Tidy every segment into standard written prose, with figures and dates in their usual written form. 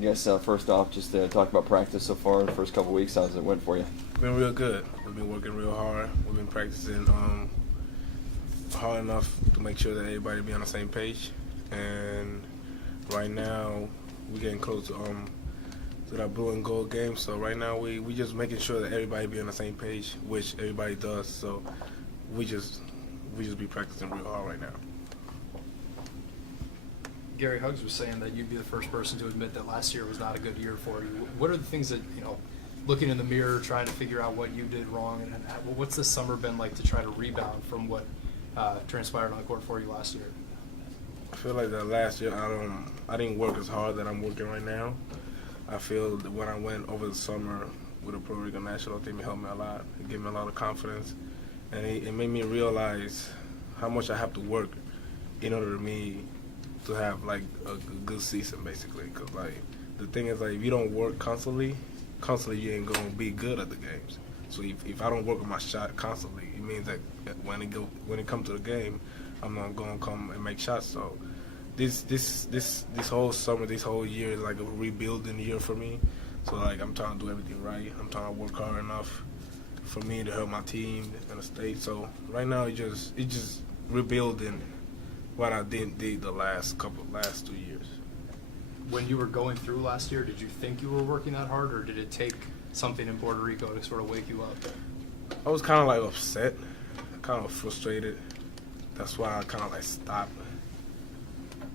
Yes, first off, just to talk about practice so far, the first couple weeks, how's it went for you? Been real good. We've been working real hard. We've been practicing hard enough to make sure that everybody be on the same page. And right now, we're getting close to that blue and gold game. So right now, we just making sure that everybody be on the same page, which everybody does. So we just be practicing real hard right now. Gary Huggs was saying that you'd be the first person to admit that last year was not a good year for you. What are the things that, looking in the mirror, trying to figure out what you did wrong, and what's this summer been like to try to rebound from what transpired on the court for you last year? I feel like that last year I didn't work as hard that I'm working right now. I feel that when I went over the summer with the Puerto Rico national team, it helped me a lot. It gave me a lot of confidence, and it made me realize how much I have to work in order for me to have like a good season, basically. Because like the thing is, like, if you don't work constantly you ain't gonna be good at the games. So if I don't work on my shot constantly, it means that when it comes to the game, I'm not gonna come and make shots. So this whole summer, this whole year is like a rebuilding year for me. So like I'm trying to do everything right. I'm trying to work hard enough for me to help my team and the state. So right now it's just rebuilding what I did the last 2 years. When you were going through last year, did you think you were working that hard, or did it take something in Puerto Rico to sort of wake you up? I was kind of like upset, kind of frustrated. That's why I kind of like stopped.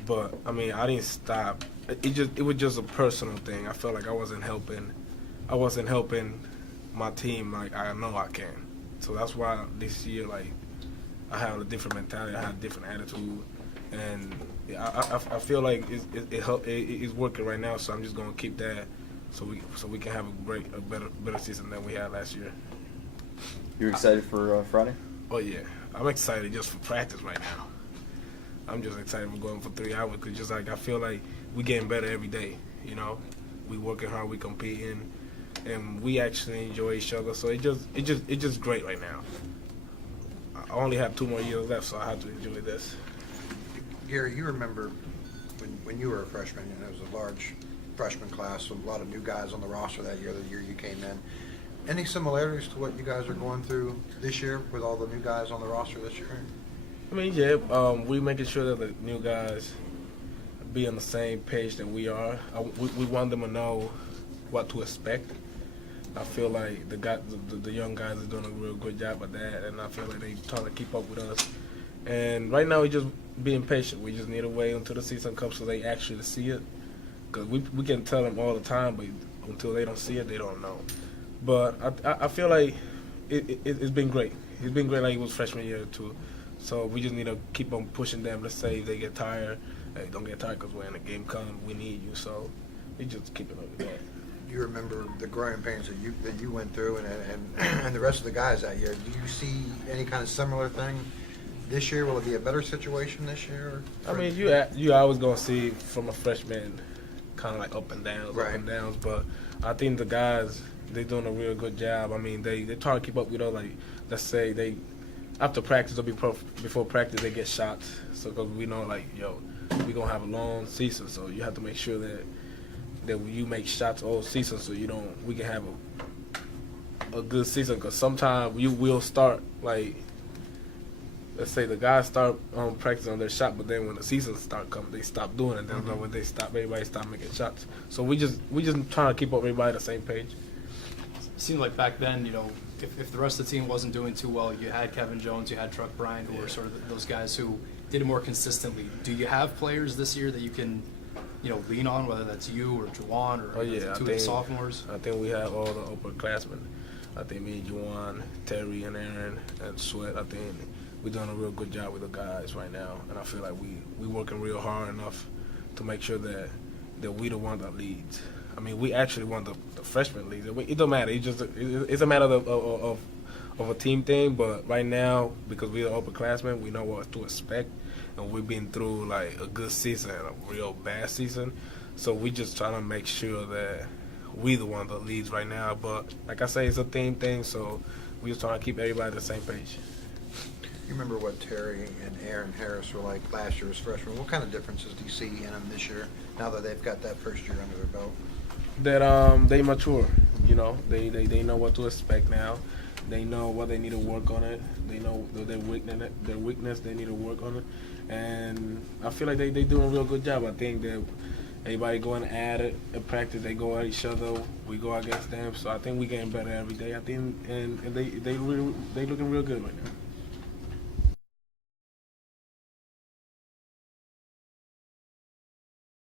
But I mean, I didn't stop. It was just a personal thing. I felt like I wasn't helping my team like I know I can. So that's why this year, like, I have a different mentality. I have a different attitude, and I feel like it's working right now. So I'm just gonna keep that, so we can have a better season than we had last year. You excited for Friday? Oh yeah, I'm excited just for practice right now. I'm just excited for going for 3 hours because just like I feel like we getting better every day. We working hard, we competing, and we actually enjoy each other. So it's just great right now. I only have 2 more years left, so I have to enjoy this. Gary, you remember when you were a freshman, and it was a large freshman class, so a lot of new guys on the roster that year, the year you came in. Any similarities to what you guys are going through this year with all the new guys on the roster this year? I mean, yeah, we making sure that the new guys be on the same page that we are. We want them to know what to expect. I feel like the young guys are doing a real good job of that, and I feel like they're trying to keep up with us. And right now, we're just being patient. We just need to wait until the season comes so they actually see it. Because we can tell them all the time, but until they don't see it, they don't know. But I feel like it's been great. It's been great like it was freshman year, too. So we just need to keep on pushing them. Let's say if they get tired, hey, don't get tired because when the game comes, we need you. So we just keep it up with that. You remember the growing pains that you went through, and the rest of the guys that year. Do you see any kind of similar thing this year? Will it be a better situation this year? I mean, you always gonna see from a freshman kind of like up and downs, but I think the guys, they're doing a real good job. I mean, they try to keep up with us. Like, let's say they after practice or before practice they get shots. So because we know like we gonna have a long season, so you have to make sure that you make shots all season, so we can have a good season. Because sometimes you will start like, let's say the guys start practicing on their shot, but then when the season start coming, they stop doing it. Then when they stop, everybody stop making shots. So we just trying to keep up everybody on the same page. It seemed like back then, if the rest of the team wasn't doing too well, you had Kevin Jones, you had Truck Browne, who were sort of those guys who did it more consistently. Do you have players this year that you can lean on, whether that's you or Juwan or two of the sophomores? I think we have all the upperclassmen. I think me, Juwan, Terry, and Aaron, and Sweat, I think we're doing a real good job with the guys right now. And I feel like we working real hard enough to make sure that we the one that leads. I mean, we actually want the freshman leads. It don't matter. It's a matter of a team thing. But right now, because we're the upperclassmen, we know what to expect. And we've been through like a good season and a real bad season, so we just trying to make sure that we the one that leads right now. But like I say, it's a team thing, so we just trying to keep everybody on the same page. You remember what Terry and Aaron Harris were like last year as freshmen. What kind of differences do you see in them this year, now that they've got that first year under their belt? That they mature. You know, they know what to expect now. They know what they need to work on it. They know their weakness. They need to work on it. And I feel like they doing a real good job. I think that everybody going at it at practice. They go at each other. We go against them. So I think we getting better every day. I think and they looking real good right now.